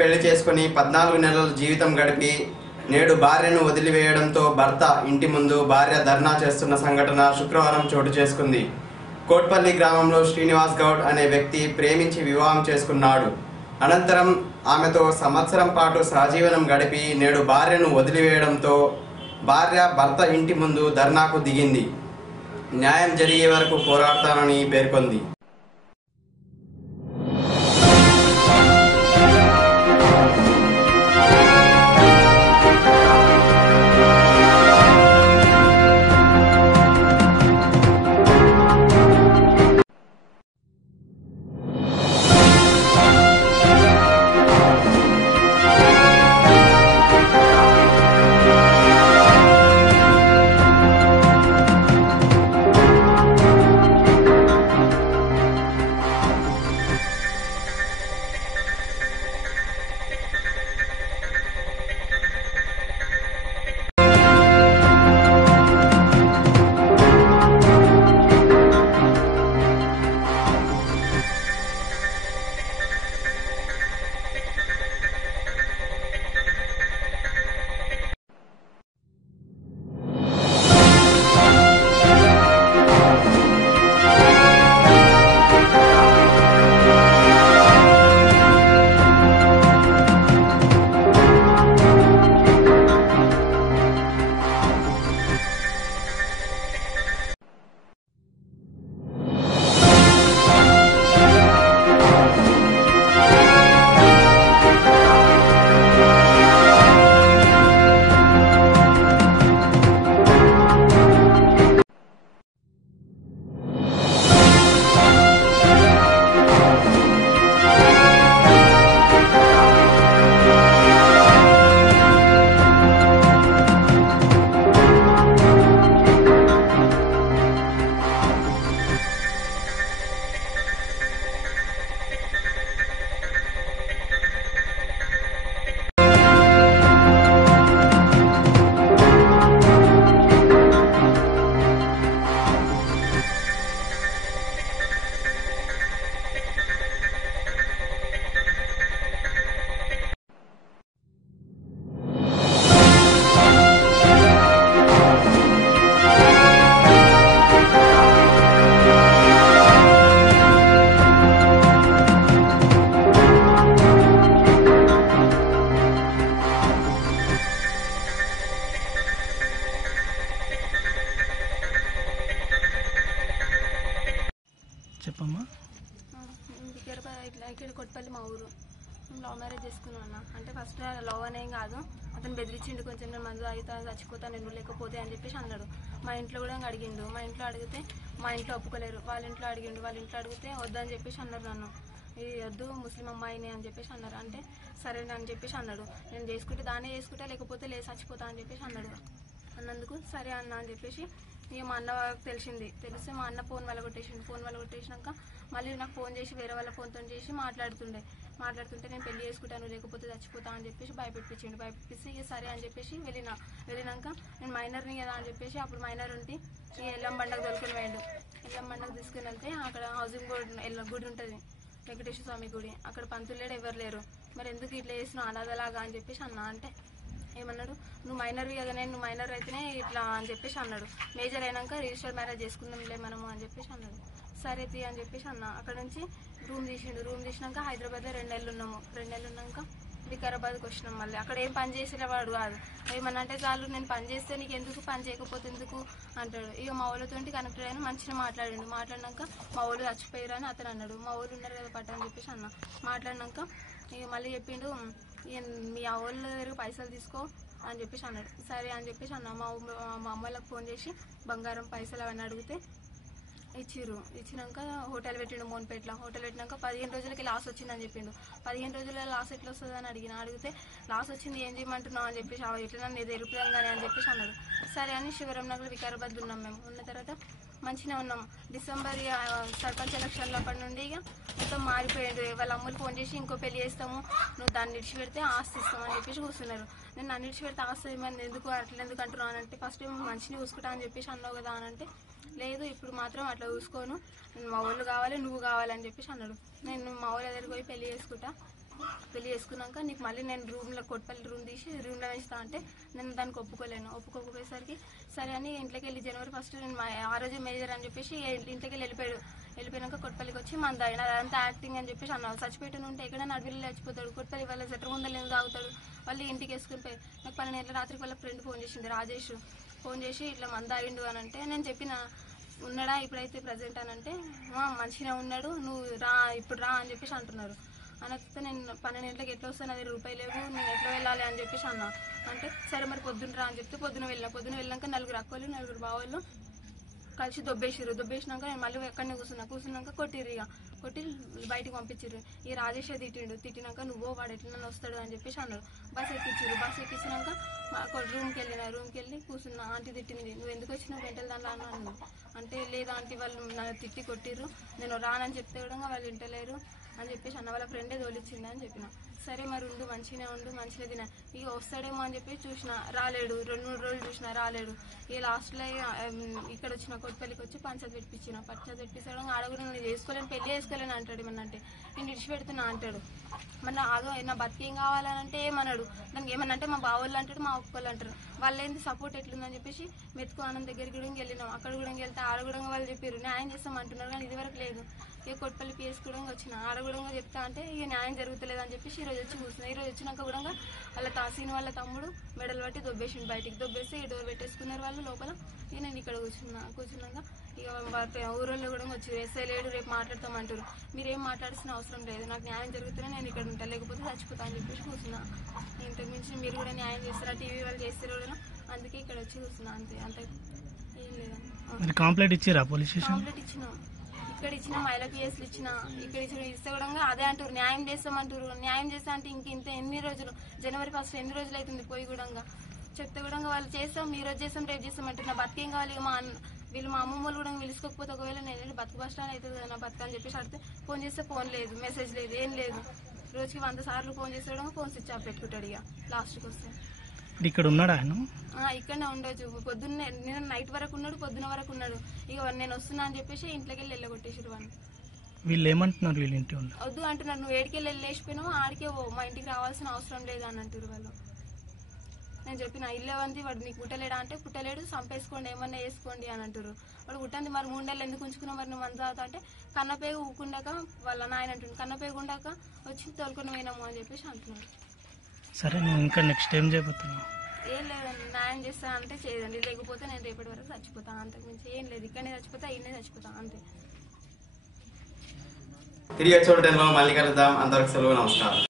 పెళ్ళి చేసుకుని పద్నాలుగు నెలల జీవితం గడిపి నేడు భార్యను వదిలివేయడంతో భర్త ఇంటి ముందు భార్య ధర్నా చేస్తున్న సంఘటన శుక్రవారం చోటు చేసుకుంది. కోట్పల్లి గ్రామంలో శ్రీనివాస్ గౌడ్ అనే వ్యక్తి ప్రేమించి వివాహం చేసుకున్నాడు. అనంతరం ఆమెతో సంవత్సరం పాటు సహజీవనం గడిపి నేడు భార్యను వదిలివేయడంతో భార్య భర్త ఇంటి ముందు ధర్నాకు దిగింది. న్యాయం జరిగే వరకు పోరాడతానని పేర్కొంది. ఊరు మేము లవ్ మ్యారేజ్ చేసుకున్నాం అన్న. అంటే ఫస్ట్ లవ్ అనేం కాదు. అతను బెదిరించిండు కొంచెం నేను మందు అయితే చచ్చిపోతాను నేను లేకపోతే అని చెప్పేసి అన్నాడు. మా ఇంట్లో కూడా అడిగిండు. మా ఇంట్లో అడిగితే మా ఇంట్లో ఒప్పుకోలేరు. వాళ్ళ ఇంట్లో అడిగిండు. వాళ్ళ ఇంట్లో అడిగితే వద్దని చెప్పేసి అన్నారు నన్ను. ఇది వద్దు ముస్లిం అమ్మాయిని అని చెప్పేసి అన్నారు. అంటే సరే అని చెప్పేసి అన్నాడు. నేను చేసుకుంటే దానే చేసుకుంటా లేకపోతే లే చచ్చిపోతా అని చెప్పేసి అన్నాడు. అన్నందుకు సరే అన్న అని చెప్పేసి ఇక మా అన్న తెలిసింది. తెలిస్తే మా అన్న ఫోన్ వల్ల కొట్టేసిండు ఫోన్ వల్ల కొట్టేసినాక మళ్ళీ నాకు ఫోన్ చేసి వేరే వాళ్ళ ఫోన్తో చేసి మాట్లాడుతుండే. మాట్లాడుతుంటే నేను పెళ్ళి చేసుకుంటాను లేకపోతే చచ్చిపోతా అని చెప్పేసి భయపెట్టించిండు భయపెట్టిస్తే ఇక సరే అని చెప్పేసి వెళ్ళిన వెళ్ళినాక నేను మైనర్ని కదా అని చెప్పేసి అప్పుడు మైనర్ ఉంటే ఈ ఎల్లం బండకు దొరుకుని పోయాడు ఎల్లం బండకు తీసుకుని వెళ్తే అక్కడ హౌసింగ్ బోర్డ్ ఎల్ల గుడి ఉంటుంది వెంకటేశ్వర స్వామి గుడి. అక్కడ పంతులు లేడు ఎవరు లేరు. మరి ఎందుకు ఇట్లా చేసినావు అనాథలాగా అని చెప్పేసి అన్నా అంటే ఏమన్నాడు? నువ్వు మైనర్వి కదా నేను నువ్వు మైనర్ అయితేనే ఇట్లా అని చెప్పేసి అన్నాడు. మేజర్ అయినాక రిజిస్టర్ మ్యారేజ్ చేసుకుందాంలే మనము అని చెప్పేసి అన్నాడు. సరే తీ అని చెప్పేసి అన్న. అక్కడ నుంచి రూమ్ తీసిండు. రూమ్ తీసినాక హైదరాబాద్లో రెండు నెలలు ఉన్నాము. రెండు నెలలు ఉన్నాక వికారాబాద్కి వచ్చినాం మళ్ళీ. అక్కడ ఏం పని చేసేవాడు కాదు. ఏమన్నా అంటే చాలు నేను పని చేస్తే నీకు ఎందుకు పని చేయకపోతే ఎందుకు అంటాడు. ఇక మా వాళ్ళతో కనెక్ట్ అయినా మంచిగా మాట్లాడిండు. మాట్లాడినాక మా వాళ్ళు చచ్చిపోయారు అని అతను అన్నాడు. మా వాళ్ళు ఉన్నారు కదా పట్ట అని చెప్పేసి అన్న. మాట్లాడినాక ఇక మళ్ళీ చెప్పిండు "ఈయన మీ వాళ్ళ దగ్గర పైసలు తీసుకో అని చెప్పేసి అన్నాడు. సరే అని చెప్పేసి అన్న. మా ఊ- మా అమ్మ వాళ్ళకి ఫోన్ చేసి బంగారం పైసలు అవన్నీ అడిగితే ఇచ్చిర్రు. ఇచ్చినాక హోటల్ పెట్టిండు మోన్పేట్ల. హోటల్ పెట్టినాక పదిహేను రోజులకి లాస్ వచ్చిందని చెప్పిండు. పదిహేను రోజుల లాస్ ఎట్లా వస్తుంది అని అడిగిన అడిగితే లాస్ వచ్చింది ఏం చేయమంటున్నావు? అని చెప్పేసి "ఆ, ఎట్లా నేను ఎరుపుదాం కానీ అని చెప్పేసి అన్నాడు. సరే అని శివరాం నగర్ వికారాబాద్ ఉన్నాం మేము. ఉన్న తర్వాత మంచిగా ఉన్నాం. డిసెంబర్ సర్పంచ్ ఎలక్షన్ల అప్పటి నుండి ఇక మొత్తం మారిపోయాడు వాళ్ళ అమ్ములు ఫోన్ చేసి ఇంకో పెళ్ళి చేస్తాము నువ్వు దాన్ని విడిచిపెడితే ఆస్తి ఇస్తామని చెప్పేసి కూర్చున్నారు. నేను నన్ను విడిచిపెడితే ఆస్తి ఏమని ఎందుకు అట్లా ఎందుకు అంటున్నాను అంటే ఫస్ట్ మంచిని చూసుకుంటా అని చెప్పేసి అన్నావు కదా అని అంటే లేదు ఇప్పుడు మాత్రం అట్లా చూసుకోను. నేను మా వాళ్ళు కావాలి నువ్వు కావాలని చెప్పేసి అన్నాడు. నేను మా వాళ్ళ దగ్గరికి పోయి పెళ్ళి చేసుకుంటా. పెళ్ళి చేసుకున్నాక నీకు మళ్ళీ నేను రూమ్లో కొట్టపల్లి రూమ్ తీసి రూమ్లో వేస్తా అంటే నేను దానికి ఒప్పుకోలేను. ఒప్పుకోకపోయేసరికి సరే అని ఇంట్లోకి వెళ్ళి జనవరి ఫస్ట్ నేను ఆ రోజు మేజర్ అని చెప్పేసి ఇంట్లోకి వెళ్ళి వెళ్ళిపోయాడు. వెళ్ళిపోయాక కొట్టపల్లికి వచ్చి మన దాడిన అదంతా యాక్టింగ్ అని చెప్పేసి అన్నాడు. చచ్చిపోయిన ఉంటే ఎక్కడ నడిపిల్లి చచ్చిపోతాడు. కొట్టపల్లి వాళ్ళ సెటర్ ముందర తాగుతాడు వాళ్ళు ఇంటికి వేసుకుని పోయి నాకు పన్నెండు గంటల రాత్రికి వాళ్ళ ఫ్రెండ్ ఫోన్ చేసింది రాజేష్. ఫోన్ చేసి ఇట్లా మంద అయిండు అని అంటే నేను చెప్పిన ఉన్నాడా ఇప్పుడైతే ప్రజెంట్ అని అంటే మంచిగా ఉన్నాడు. నువ్వు రా ఇప్పుడు రా అని చెప్పేసి అంటున్నారు. అనొస్తే నేను పన్నెండు గంటలకు ఎట్లా వస్తాను? అది రూపాయి లేవు నేను ఎట్లా వెళ్ళాలి అని చెప్పేసి అన్న. అంటే సరే మరి పొద్దున్న రా అని చెప్తే పొద్దున వెళ్ళిన. పొద్దున వెళ్ళాక నలుగురు అక్కలు నలుగురు బావాళ్ళు కలిసి దొబ్బేసిర్రు. దొబ్బేసినాక నేను మళ్ళీ ఎక్కడనే కూర్చున్నా. కూర్చున్నాక కొట్టిర్రు ఇక కొట్టి బయటకు పంపించిర్రు. ఈ రాజేష్ తిట్టిండు? తిట్టినాక నువ్వో వాడు ఎట్లా వస్తాడు అని చెప్పేసి అన్నాడు. బస్ ఎక్కించారు బస్ ఎక్కించినాక రూమ్కి వెళ్ళిన. రూమ్కి వెళ్ళి కూర్చున్నా. ఆంటీ తిట్టింది. నువ్వు ఎందుకు వచ్చినావు వెంటల దాంట్లో అన్నా అంటే లేదా ఆంటీ వాళ్ళు నన్ను తిట్టి కొట్టిర్రు. నేను రానని చెప్తే కూడా వాళ్ళు వింటలేరు. అని చెప్పేసి అన్న వాళ్ళ ఫ్రెండే తోలిచ్చింది అని చెప్పిన. సరే మరి ఉండు మంచిగానే ఉండు మంచిగా తిన. ఇక వస్తాడేమో అని చెప్పి చూసిన రాలేడు. రెండు మూడు రోజులు చూసిన రాలేడు. ఇక లాస్ట్లో ఇక్కడ వచ్చిన కొట్టుపల్లికి వచ్చి పంచాయతీ పెట్టించిన పంచాయతీ పెట్టించడం ఆడ కూడా నేను చేసుకోలేను పెళ్ళి చేసుకోలేను అంటాడు ఏమన్నంటే నేను విడిచిపెడుతున్నా అంటాడు. మన ఆగో నా బతికేం కావాలని అంటే ఏమన్నాడు దానికి ఏమన్నా అంటే మా బావోళ్ళు అంటాడు మా ఒక్కళ్ళు అంటారు. వాళ్ళు ఏంది సపోర్ట్ ఎట్లుందని చెప్పేసి మెతుకు ఆనంద్ దగ్గరికి కూడా వెళ్ళినాం. అక్కడ కూడా వెళ్తే ఆడ కూడా వాళ్ళు చెప్పారు న్యాయం చేస్తాం అంటున్నారు కానీ ఇదివరకు లేదు. ఇక కొట్టపల్లి పిఎస్ కూడా వచ్చిన ఆడ కూడా చెప్తా అంటే ఇక న్యాయం జరుగుతలేదు అని చెప్పేసి ఈ రోజు వచ్చి కూర్చున్నా. ఈ రోజు వచ్చినాక కూడా వాళ్ళ తాసీని వాళ్ళ తమ్ముడు మెడలు పట్టి దొబ్బేసిండు బయటికి. దొబ్బేస్తే ఈ డోర్ పెట్టేసుకున్నారు వాళ్ళు లోపల. ఇక నేను ఇక్కడ కూర్చున్నా. కూర్చున్నాక ఇక ఊరోళ్ళు కూడా వచ్చి ఎస్ఐ లేడు రేపు మాట్లాడతామంటారు. మీరేం మాట్లాడాల్సిన అవసరం లేదు. నాకు న్యాయం జరుగుతూనే నేను ఇక్కడ ఉంటాను లేకపోతే చచ్చిపోతా అని చెప్పేసి కూర్చున్నా. ఇంతకు మించి మీరు కూడా న్యాయం చేస్తారా? టీవీ వాళ్ళు చేస్తారు కూడా అందుకే ఇక్కడ వచ్చి కూర్చున్నా. అంతే. అంతే ఏం లేదండి. కంప్లైంట్ ఇచ్చిరా? Police station? కాంప్లీట్ ఇచ్చినాం. ఇక్కడ ఇచ్చిన మహిళా పిఎస్లు ఇచ్చిన ఇక్కడ ఇచ్చిన ఇస్తే కూడా అదే అంటారు. న్యాయం చేస్తామంటారు. న్యాయం చేస్తా అంటే ఇంక ఇంత ఎన్ని రోజులు జనవరి ఫస్ట్ ఎన్ని రోజులు అవుతుంది పోయి కూడా చెప్తే కూడా వాళ్ళు చేస్తాం ఈ రోజు చేస్తాం రేపు చేస్తాం అంటారు నా బతికేం కావాలి మా అన్న వీళ్ళు మా అమ్మమ్మ వాళ్ళు కూడా పిలుచుకోకపోతే ఒకవేళ నేను వెళ్ళి బతుకు బస్టాండ్ అవుతుంది కదా నా బతుకు అని చెప్పేసి అడితే ఫోన్ చేస్తే ఫోన్ లేదు మెసేజ్ లేదు ఏం లేదు. రోజుకి వంద సార్లు ఫోన్ చేస్తే కూడా ఫోన్ స్విచ్ ఆఫ్ పెట్టుకుంటాడు ఇక లాస్ట్కి వస్తే. మరి ఇక్కడ ఉన్నాడా ఆయన ఇక్కడనే ఉండొచ్చు పొద్దున్నే నేను నైట్ వరకు ఉన్నాడు పొద్దున వరకు ఉన్నాడు. ఇక నేను వస్తున్నా అని చెప్పేసి ఇంట్లోకి వెళ్ళి వెళ్ళగొట్టేసారు వాడిని. వీళ్ళు ఏమంటున్నారు వీళ్ళ ఇంటి వాళ్ళు? వద్దు అంటున్నారు. నువ్వు ఏడికెళ్ళి వెళ్ళి లేచిపోయినావు ఆడికే ఓ మా ఇంటికి రావాల్సిన అవసరం లేదు అని అంటారు వాళ్ళు. నేను చెప్పిన ఇల్లేవంతి వాడు నీకు పుట్టలేడా అంటే పుట్టలేడు చంపేసుకోండి ఏమన్నా వేసుకోండి అని అంటారు వాడు పుట్టంది మరి మూడేళ్ళు ఎందుకు ఉంచుకున్నావు మరి నువ్వు తాగుతా అంటే కన్నపేగు ఊకుండాక వాళ్ళ నాయన అంటుంది కన్నపేగు ఉండాక వచ్చి తోలుకొని పోయినాము అని చెప్పేసి అంటున్నారు సరే నువ్వు ఇంకా నెక్స్ట్ ఏం చేయబోతున్నావు? ఏం లేదు న్యాయం చేస్తా అంటే చేయదండి. లేకపోతే నేను రేపటి వరకు చచ్చిపోతా. అంతకుమించి ఏం లేదు. ఇక్కడనే చచ్చిపోతా ఇన్నే చచ్చిపోతా అంతే. తిరిగి వచ్చే మళ్ళీ కలుద్దాం. అంతవరకు సెలవు నమస్కారం.